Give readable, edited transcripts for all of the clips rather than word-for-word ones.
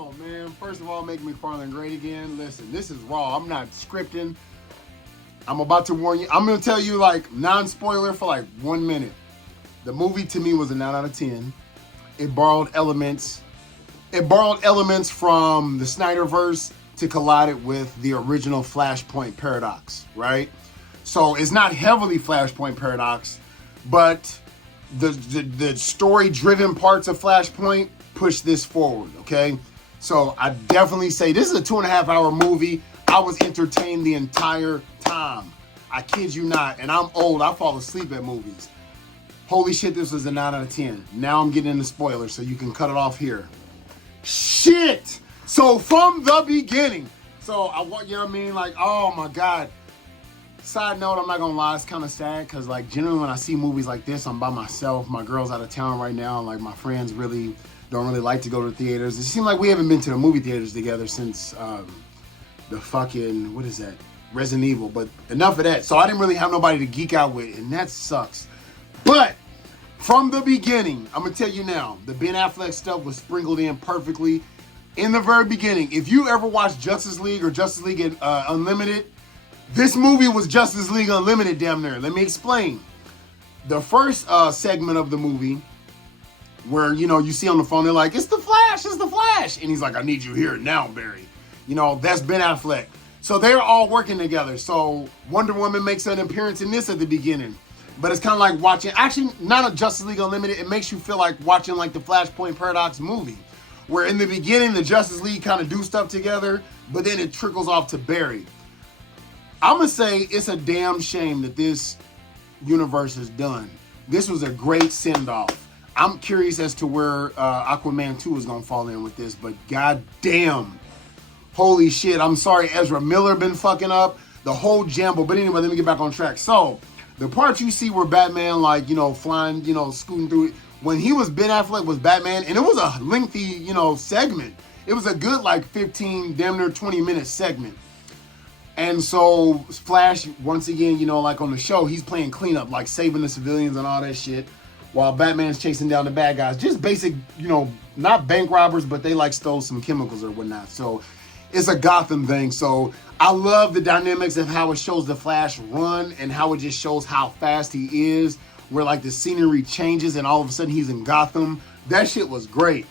Oh, man. First of all, make McFarlane great again. Listen, this is raw. I'm not scripting. I'm about to warn you. I'm going to tell you, like, non-spoiler for, like, 1 minute. The movie, to me, was a 9 out of 10. It borrowed elements. It borrowed elements from the Snyderverse to collide it with the original Flashpoint paradox, right? So it's not heavily Flashpoint paradox, but the story-driven parts of Flashpoint push this forward, okay? So I definitely say this is a 2.5-hour movie. I was entertained the entire time. I kid you not. And I'm old. I fall asleep at movies. Holy shit, this was a 9 out of 10. Now I'm getting into spoilers, so you can cut it off here. Shit! So from the beginning. So I want, you know what I mean? Like, oh my God. Side note, I'm not gonna lie, it's kind of sad because, like, generally when I see movies like this, I'm by myself. My girl's out of town right now, and, like, my friends really don't really like to go to theaters. It seems like we haven't been to the movie theaters together since the fucking, what is that? Resident Evil. But enough of that. So I didn't really have nobody to geek out with, and that sucks. But from the beginning, I'm gonna tell you now, the Ben Affleck stuff was sprinkled in perfectly. In the very beginning, if you ever watched Justice League or Justice League Unlimited, this movie was Justice League Unlimited damn near. Let me explain. The first segment of the movie where, you know, you see on the phone, they're like, it's the Flash, it's the Flash. And he's like, I need you here now, Barry. You know, that's Ben Affleck. So they're all working together. So Wonder Woman makes an appearance in this at the beginning. But it's kind of like watching, actually, not a Justice League Unlimited. It makes you feel like watching like the Flashpoint Paradox movie. Where in the beginning, the Justice League kind of do stuff together, but then it trickles off to Barry. I'm going to say it's a damn shame that this universe is done. This was a great send-off. I'm curious as to where Aquaman 2 is going to fall in with this, but goddamn. Holy shit. I'm sorry, Ezra Miller been fucking up. The whole jamble. But anyway, let me get back on track. So, the part you see where Batman, like, you know, flying, you know, scooting through it, when he was Ben Affleck was Batman, and it was a lengthy, you know, segment. It was a good, like, 15, damn near 20-minute segment. And so Flash, once again, you know, like on the show, he's playing cleanup, like saving the civilians and all that shit, while Batman's chasing down the bad guys. Just basic, you know, not bank robbers, but they like stole some chemicals or whatnot. So it's a Gotham thing. So I love the dynamics of how it shows the Flash run and how it just shows how fast he is, where like the scenery changes and all of a sudden he's in Gotham. That shit was great.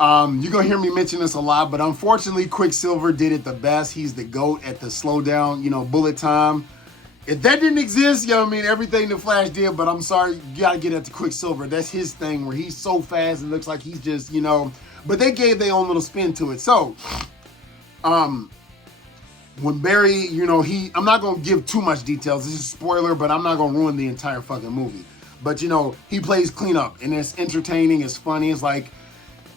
You're going to hear me mention this a lot, but unfortunately, Quicksilver did it the best. He's the GOAT at the slow down, you know, bullet time. If that didn't exist, you know what I mean, everything the Flash did, but I'm sorry, you got to get at the Quicksilver. That's his thing where he's so fast, it looks like he's just, you know, but they gave their own little spin to it. So, when Barry, you know, I'm not going to give too much details. This is a spoiler, but I'm not going to ruin the entire fucking movie. But, you know, he plays cleanup, and it's entertaining, it's funny, it's like,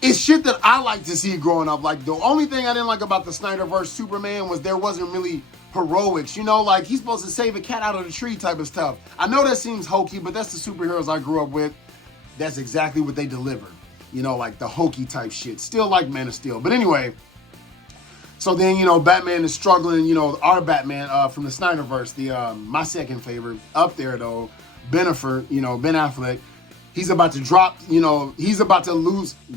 it's shit that I like to see growing up. Like, the only thing I didn't like about the Snyderverse Superman was there wasn't really heroics. You know, like, he's supposed to save a cat out of the tree type of stuff. I know that seems hokey, but that's the superheroes I grew up with. That's exactly what they deliver. You know, like the hokey type shit. Still like Man of Steel. But anyway, so then, you know, Batman is struggling. You know, our Batman from the Snyderverse, my second favorite, up there, though, Ben Affleck. He's about to drop, you know,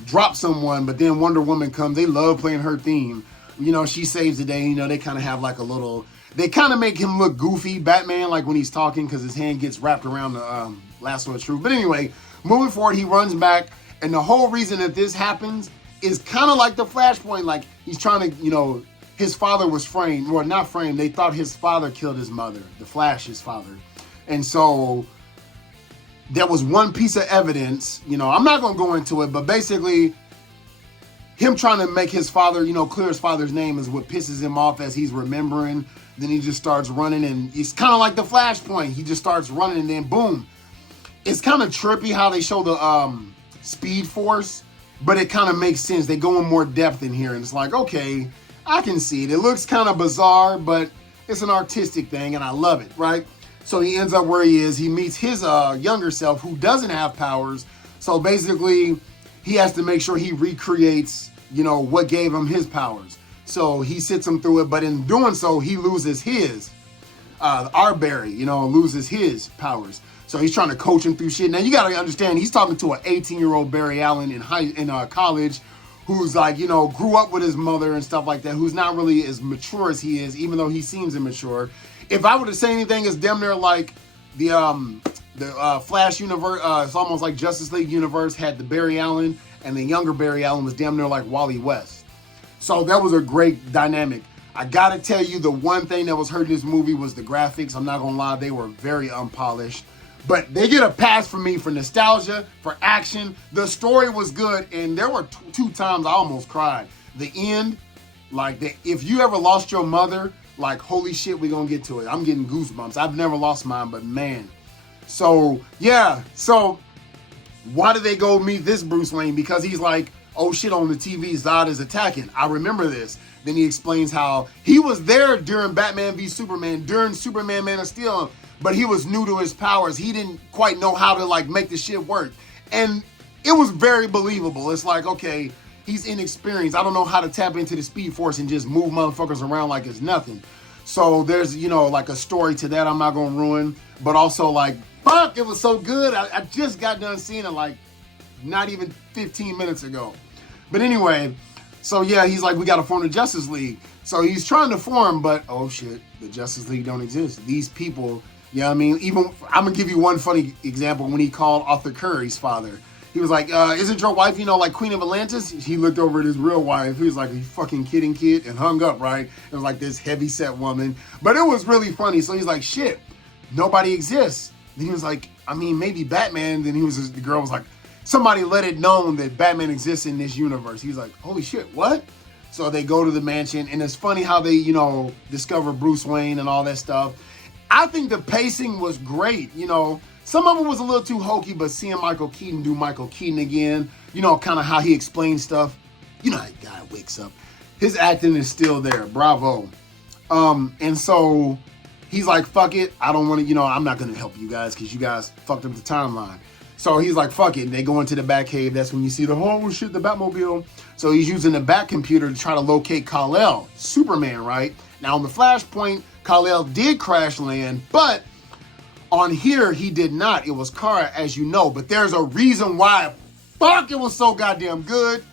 drop someone, but then Wonder Woman comes. They love playing her theme. You know, she saves the day. You know, they kind of have like a little, they kind of make him look goofy, Batman, like when he's talking, because his hand gets wrapped around the lasso of truth. But anyway, moving forward, he runs back. And the whole reason that this happens is kind of like the Flashpoint. Like, he's trying to, you know, his father was framed. Well, not framed. They thought his father killed his mother, the Flash's father. And so there was one piece of evidence, you know, I'm not going to go into it, but basically him trying to make his father, you know, clear his father's name is what pisses him off as he's remembering. Then he just starts running, and it's kind of like the Flashpoint. He just starts running, and then boom. It's kind of trippy how they show the Speed Force, but it kind of makes sense. They go in more depth in here, and it's like, okay, I can see it. It looks kind of bizarre, but it's an artistic thing, and I love it, right? So he ends up where he is. He meets his younger self who doesn't have powers. So basically, he has to make sure he recreates, you know, what gave him his powers. So he sits him through it, but in doing so, he loses his. Our Barry, you know, loses his powers. So he's trying to coach him through shit. Now, you got to understand, he's talking to an 18-year-old Barry Allen in college who's like, you know, grew up with his mother and stuff like that, who's not really as mature as he is, even though he seems immature. If I were to say anything, it's damn near like the Flash universe. It's almost like Justice League universe had the Barry Allen, and the younger Barry Allen was damn near like Wally West. So that was a great dynamic. I gotta tell you, the one thing that was hurting this movie was the graphics. I'm not gonna lie, they were very unpolished. But they get a pass from me for nostalgia, for action. The story was good, and there were two times I almost cried. The end, like, if you ever lost your mother, like, holy shit, we gonna get to it. I'm getting goosebumps. I've never lost mine, but man. So, yeah. So, why did they go meet this Bruce Wayne? Because he's like, oh shit, on the TV, Zod is attacking. I remember this. Then he explains how he was there during Batman v Superman, during Superman Man of Steel, but he was new to his powers. He didn't quite know how to like make the shit work. And it was very believable. It's like, okay, he's inexperienced. I don't know how to tap into the Speed Force and just move motherfuckers around like it's nothing. So there's, you know, like a story to that I'm not gonna ruin. But also like, fuck, it was so good. I just got done seeing it like not even 15 minutes ago. But anyway, so yeah, he's like, we gotta form the Justice League. So he's trying to form, but oh shit, the Justice League don't exist. These people, you know what I mean? Even, I'm gonna give you one funny example. When he called Arthur Curry's father, he was like, isn't your wife, you know, like Queen of Atlantis? He looked over at his real wife. He was like, are you fucking kidding, kid? And hung up, right? It was like this heavy set woman. But it was really funny. So he's like, shit, nobody exists. Then he was like, I mean, maybe Batman. Then the girl was like, somebody let it known that Batman exists in this universe. He was like, holy shit, what? So they go to the mansion, and it's funny how they, you know, discover Bruce Wayne and all that stuff. I think the pacing was great. You know, some of it was a little too hokey, but seeing Michael Keaton do Michael Keaton again, you know, kind of how he explains stuff. You know how a guy wakes up. His acting is still there. Bravo. And so he's like, fuck it. I don't want to, you know, I'm not going to help you guys because you guys fucked up the timeline. So he's like, fuck it. They go into the Batcave. That's when you see the whole shit, the Batmobile. So he's using the Bat computer to try to locate Kal-El, Superman, right? Now on the Flashpoint, Kal-El did crash land, but on here, he did not. It was Kara, as you know, but there's a reason why. Fuck, it was so goddamn good.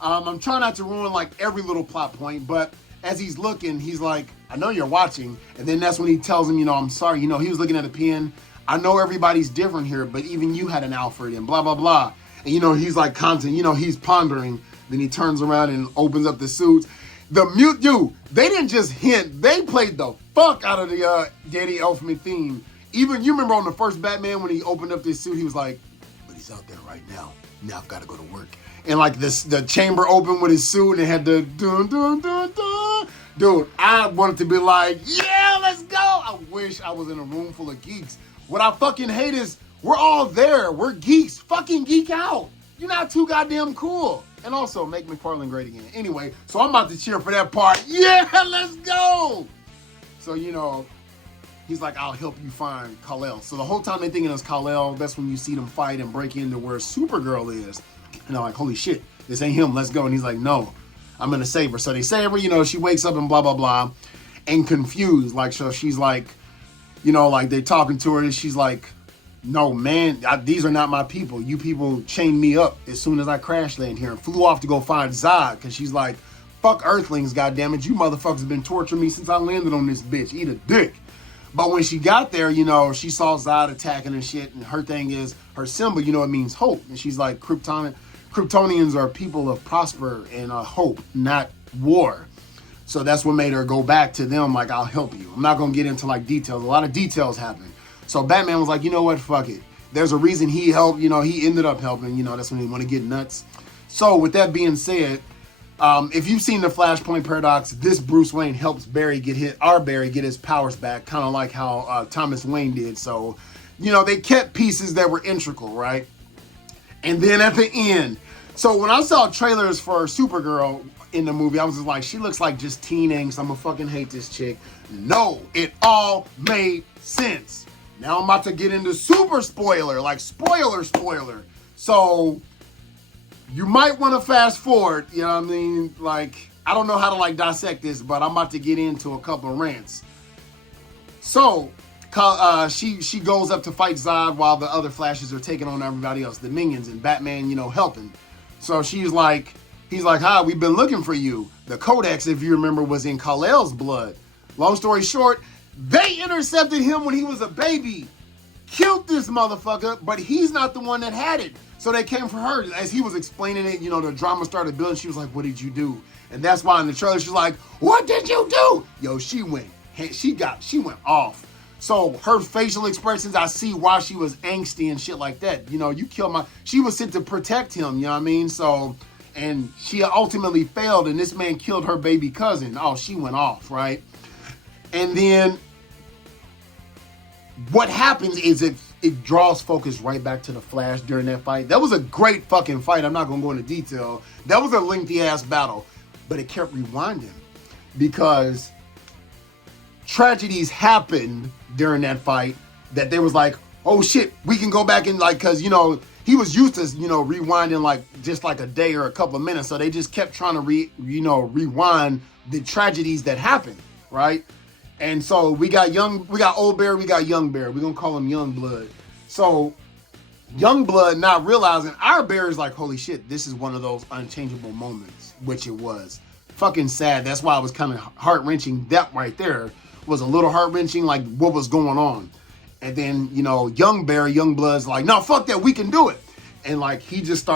I'm trying not to ruin like every little plot point, but as he's looking, he's like, I know you're watching. And then that's when he tells him, you know, I'm sorry. You know, he was looking at a pen. I know everybody's different here, but even you had an Alfred and blah, blah, blah. And, you know, he's like constant, you know, he's pondering. Then he turns around and opens up the suits. The mute, dude, they didn't just hint. They played the fuck out of the Danny Elfman theme. Even, you remember on the first Batman when he opened up this suit, he was like, but he's out there right now. Now I've got to go to work. And like this, the chamber opened with his suit and it had the dun, dun, dun, dun. Dude, I wanted to be like, yeah, let's go. I wish I was in a room full of geeks. What I fucking hate is we're all there. We're geeks. Fucking geek out. You're not too goddamn cool. And also make McFarlane great again. Anyway, so I'm about to cheer for that part. Yeah, let's go. So, you know, he's like, I'll help you find Kal-El. So the whole time they're thinking it's Kal-El, that's when you see them fight and break into where Supergirl is. And they're like, holy shit, this ain't him. Let's go. And he's like, no, I'm going to save her. So they save her, you know, she wakes up and blah, blah, blah. And confused. Like, so she's like, you know, like they're talking to her and she's like, no, man, these are not my people. You people chained me up as soon as I crash land here and flew off to go find Zod. Because she's like, fuck Earthlings, goddammit. You motherfuckers have been torturing me since I landed on this bitch. Eat a dick. But when she got there, you know, she saw Zod attacking and shit. And her thing is, her symbol, you know, it means hope. And she's like, Kryptonians are people of prosper and hope, not war. So that's what made her go back to them like, I'll help you. I'm not going to get into like details. A lot of details happen. So Batman was like, you know what, fuck it. There's a reason he helped, you know, he ended up helping, you know, that's when he want to get nuts. So with that being said, if you've seen the Flashpoint Paradox, this Bruce Wayne helps Barry get his powers back, kind of like how Thomas Wayne did. So, you know, they kept pieces that were integral, right? And then at the end, so when I saw trailers for Supergirl in the movie, I was just like, she looks like just teen angst. I'm gonna fucking hate this chick. No, it all made sense. Now I'm about to get into super spoiler, like spoiler. So you might want to fast forward, you know what I mean? Like, I don't know how to like dissect this, but I'm about to get into a couple of rants. So she goes up to fight Zod while the other Flashes are taking on everybody else, the minions, and Batman, you know, helping. So she's like, He's like, hi, we've been looking for you. The Codex, if you remember, was in Kal-El's blood. Long story short, they intercepted him when he was a baby, killed this motherfucker, but he's not the one that had it. So they came for her. As he was explaining it, the drama started building. She was like, what did you do? And that's why in the trailer, she's like, what did you do? Yo, she went off. So her facial expressions, I see why she was angsty and shit like that. You kill she was sent to protect him, you know what I mean? So, and she ultimately failed, and this man killed her baby cousin. Oh, she went off, right? And then what happens is it draws focus right back to the Flash during that fight. That was a great fucking fight. I'm not going to go into detail. That was a lengthy ass battle, but it kept rewinding because tragedies happened during that fight that they was like, oh shit, we can go back and cause he was used to, rewinding just a day or a couple of minutes. So they just kept trying to rewind the tragedies that happened. Right. And so we got Old Bear, we got Young Bear. We're going to call him Young Blood. So Young Blood not realizing our Bear is like, holy shit, this is one of those unchangeable moments, which it was. Fucking sad. That's why it was kind of heart-wrenching. That right there was a little heart-wrenching, what was going on. And then, Young Bear, Young Blood's like, no, fuck that, we can do it. And he just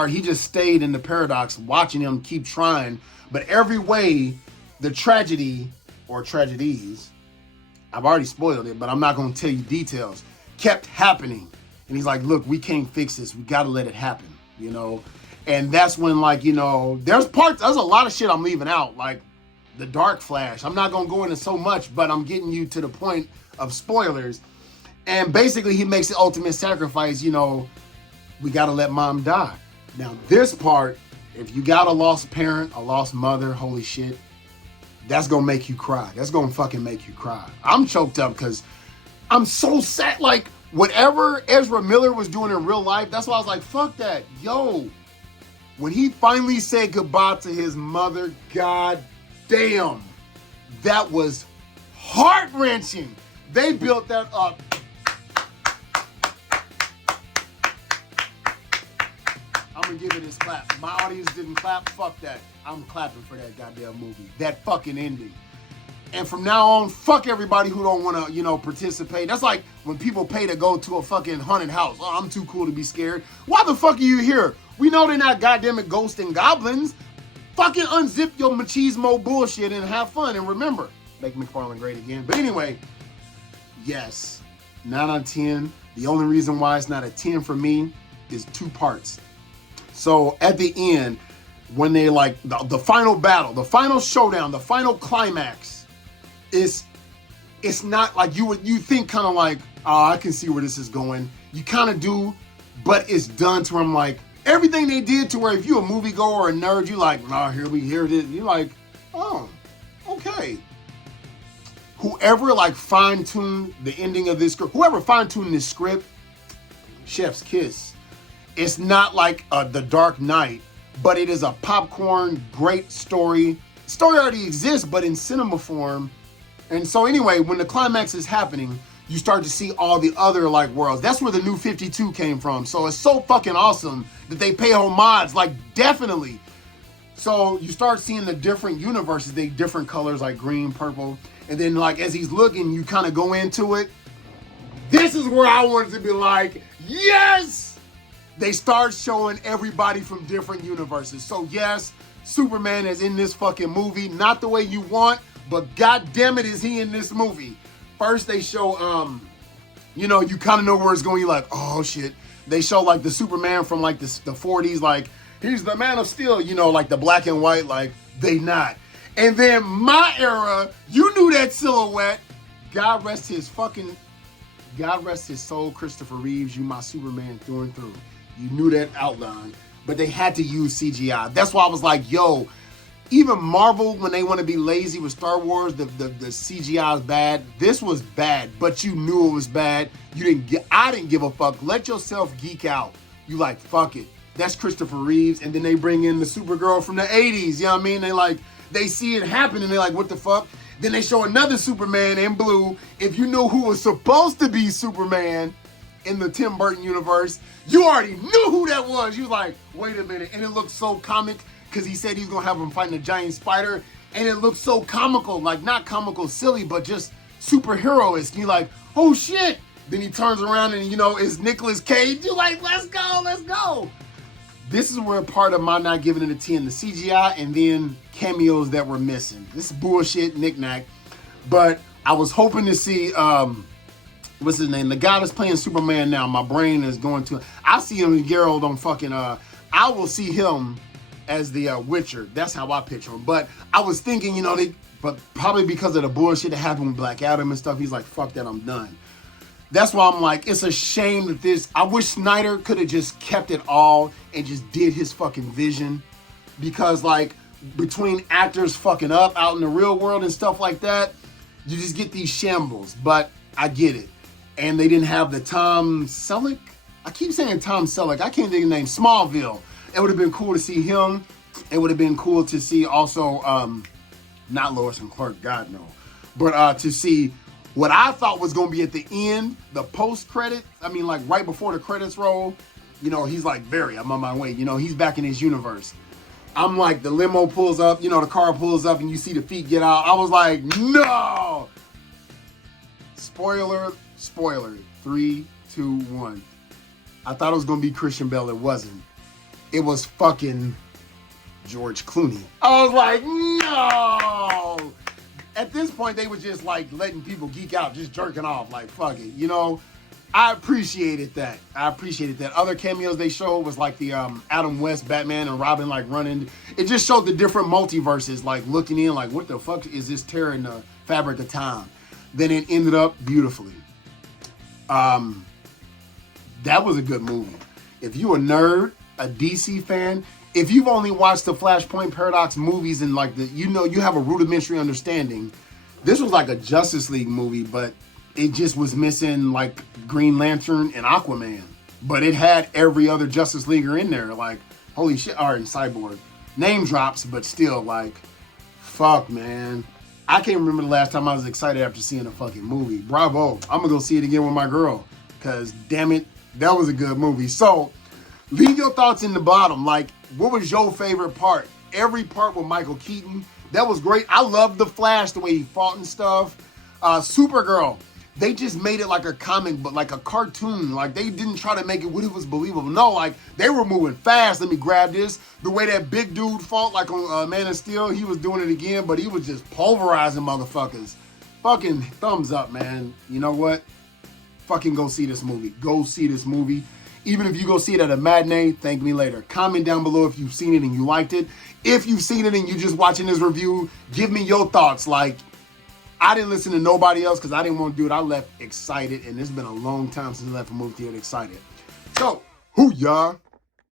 stayed in the paradox, watching him keep trying. But every way the tragedy or tragedies, I've already spoiled it, but I'm not going to tell you details, kept happening. And he's like, look, we can't fix this. We got to let it happen, And that's when, there's a lot of shit I'm leaving out, like the Dark Flash. I'm not going to go into so much, but I'm getting you to the point of spoilers. And basically, he makes the ultimate sacrifice, we got to let mom die. Now, this part, if you got a lost parent, a lost mother, holy shit, that's going to make you cry. That's going to fucking make you cry. I'm choked up because I'm so sad. Whatever Ezra Miller was doing in real life, that's why I was like, fuck that. Yo, when he finally said goodbye to his mother, god damn, that was heart-wrenching. They built that up. I'm going to give it this clap. My audience didn't clap. Fuck that. I'm clapping for that goddamn movie. That fucking ending. And from now on, fuck everybody who don't want to, participate. That's like when people pay to go to a fucking haunted house. Oh, I'm too cool to be scared. Why the fuck are you here? We know they're not goddamn it ghosts and goblins. Fucking unzip your machismo bullshit and have fun. And remember, make McFarlane great again. But anyway, yes, 9 out of 10. The only reason why it's not a 10 for me is 2 parts. So at the end, when they the final battle, the final showdown, the final climax, it's not like you think kind of oh, I can see where this is going. You kind of do, but it's done to where I'm like, everything they did to where if you a moviegoer or a nerd, you nah, here it is. You're like, oh, okay. Whoever fine-tuned the ending of this script, whoever fine-tuned this script, chef's kiss. It's not like The Dark Knight, but it is a popcorn, great story. Story already exists, but in cinema form. And so anyway, when the climax is happening, you start to see all the other worlds. That's where the New 52 came from. So it's so fucking awesome that they pay homage, definitely. So you start seeing the different universes, they different colors, green, purple. And then as he's looking, you kind of go into it. This is where I wanted to be yes! They start showing everybody from different universes. So yes, Superman is in this fucking movie. Not the way you want, but god damn it is he in this movie. First they show, you kind of know where it's going. You're like, oh shit. They show the Superman from the 40s, he's the Man of Steel, the black and white, they not. And then my era, you knew that silhouette. God rest his soul, Christopher Reeves, you my Superman through and through. You knew that outline, but they had to use CGI. That's why I was like, yo, even Marvel, when they want to be lazy with Star Wars, the CGI is bad. This was bad, but you knew it was bad. I didn't give a fuck. Let yourself geek out. You fuck it. That's Christopher Reeves. And then they bring in the Supergirl from the 80s. You know what I mean? They see it happen and they're like, what the fuck? Then they show another Superman in blue. If you knew who was supposed to be Superman in the Tim Burton universe, you already knew who that was. You was like, wait a minute. And it looked so comic because he said he's gonna have him fighting a giant spider, and it looked so comical, like not comical silly, but just superhero-esque. You're like, oh shit. Then he turns around and, you know, it's Nicolas Cage. You're like, let's go, let's go. This is where part of my not giving it a 10, the CGI and then cameos that were missing. This is bullshit, knick-knack. But I was hoping to see, what's his name? The guy that's playing Superman now. My brain is going to, I see him in Geralt on fucking, I will see him as the Witcher. That's how I picture him. But I was thinking, you know, but probably because of the bullshit that happened with Black Adam and stuff, he's like, fuck that, I'm done. That's why I'm like, it's a shame that this, I wish Snyder could have just kept it all and just did his fucking vision. Because like, between actors fucking up out in the real world and stuff like that, you just get these shambles. But I get it. And they didn't have the Tom Selleck. I keep saying Tom Selleck. I can't think of the name. Smallville. It would have been cool to see him. It would have been cool to see also, not Lois and Clark, God no. But to see what I thought was going to be at the end, the post-credit, I mean, like right before the credits roll, you know, he's like, Barry, I'm on my way. You know, he's back in his universe. I'm like, the limo pulls up, you know, the car pulls up and you see the feet get out. I was like, no! Spoiler. 3, 2, 1. I thought it was going to be Christian Bale. It wasn't. It was fucking George Clooney. I was like, no! At this point, they were just like letting people geek out, just jerking off, like, fuck it. You know, I appreciated that. Other cameos they showed was like the Adam West Batman and Robin like running. It just showed the different multiverses, like looking in, like, what the fuck is this tearing the fabric of time? Then it ended up beautifully. That was a good movie. If you a nerd, a DC fan, if you've only watched the Flashpoint Paradox movies and like you know, you have a rudimentary understanding, this was like a Justice League movie, but it just was missing like Green Lantern and Aquaman. But it had every other Justice Leaguer in there. Like, holy shit, or in Cyborg. Name drops, but still like, fuck, man. I can't remember the last time I was excited after seeing a fucking movie. Bravo. I'm gonna go see it again with my girl. Cause damn it, that was a good movie. So, leave your thoughts in the bottom. Like, what was your favorite part? Every part with Michael Keaton, that was great. I loved the Flash, the way he fought and stuff. Supergirl, they just made it like a comic book, like a cartoon. Like, they didn't try to make it what it was believable. No, like, they were moving fast. Let me grab this. The way that big dude fought, like on Man of Steel, he was doing it again, but he was just pulverizing motherfuckers. Fucking thumbs up, man. You know what? Fucking go see this movie. Go see this movie. Even if you go see it at a matinee, thank me later. Comment down below if you've seen it and you liked it. If you've seen it and you're just watching this review, give me your thoughts. Like, I didn't listen to nobody else because I didn't want to do it. I left excited, and it's been a long time since I left a movie theater excited. So, hoo-yah.